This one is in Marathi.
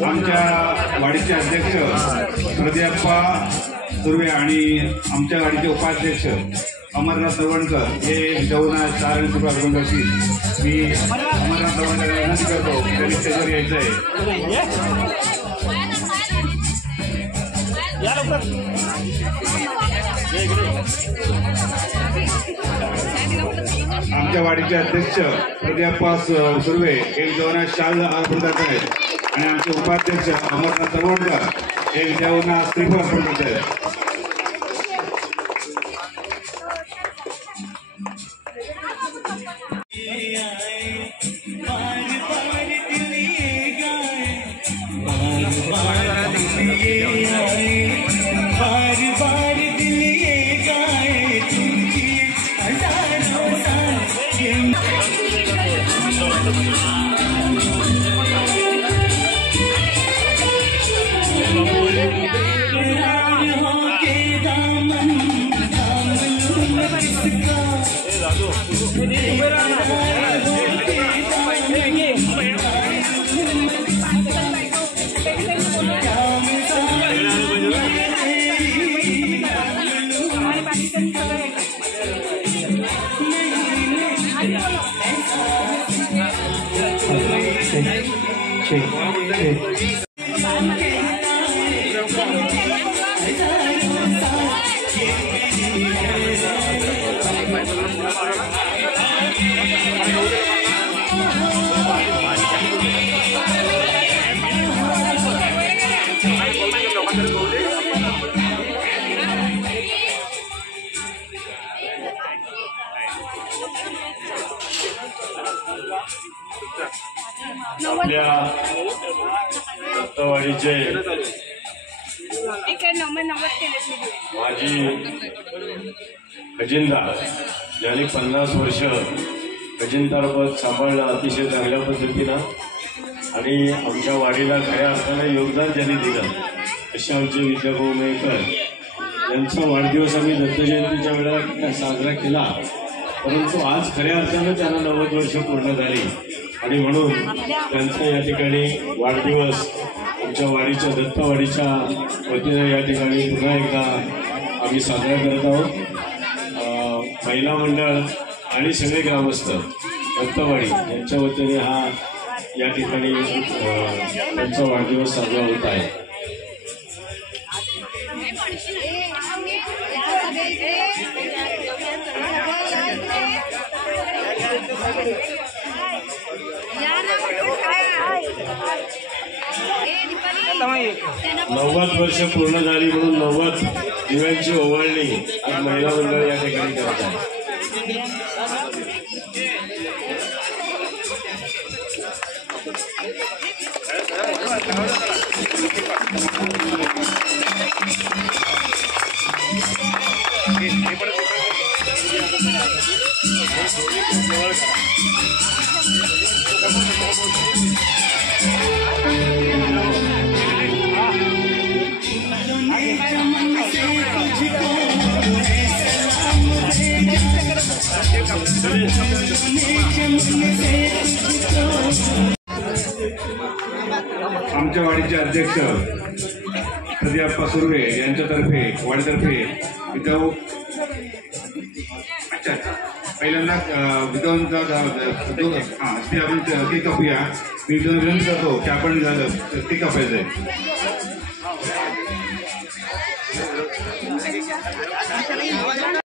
आमच्या वाडीचे अध्यक्ष प्रदीप्पा सुर्वे आणि आमच्या वाडीचे उपाध्यक्ष अमरनाथ तवणकर हे जेवणा 4 आणि कृपा करून करतील। मी अमरनाथ तवणकर विनंती करतो त्यांनी स्टेजवर यायचं आहे। आमच्या वाडीचे अध्यक्ष प्रदीप्पा सुर्वे हे जेवणा शाल अर्पण करत आहेत आणि आमचे उपाध्यक्ष अमरनाथ तवणकर हे जेवणा श्रीफळ अर्पण करत आहेत। आपल्या वाडीचे माजी खजिनदार ज्यांनी 50 वर्ष खजिनदारपद सांभाळलं अतिशय चांगल्या पद्धतीनं आणि आमच्या वाडीला खऱ्या अर्थानं योगदान ज्यांनी दिलं असे आमचे विद्याभाऊ मेहकर यांचा वाढदिवस आम्ही दत्तजयंतीच्या वेळेला साजरा केला, परंतु आज खऱ्या अर्थानं त्यांना 90 वर्ष पूर्ण झाली आणि म्हणून त्यांचा या ठिकाणी वाढदिवस आमच्या वाडीच्या दत्तवाडीच्या वतीने या ठिकाणी पुन्हा एकदा आम्ही साजरा करत आहोत। महिला मंडळ आणि सगळे ग्रामस्थ दत्तवाडी यांच्या वतीने हा या ठिकाणी त्यांचा वाढदिवस साजरा होत आहे। नव्वद वर्ष पूर्ण झाली म्हणून 90 दिव्यांची ओवाळणी आज महिला मंडळ या ठिकाणी करत आहे। आमच्या वाडीचे अध्यक्ष प्रदीप्पा सुर्वे यांच्यातर्फे वाडीतर्फे पहिल्यांदा विद्वांचा आपण केक कापूया। मी विनंती करतो की आपण केक कापायचं आहे।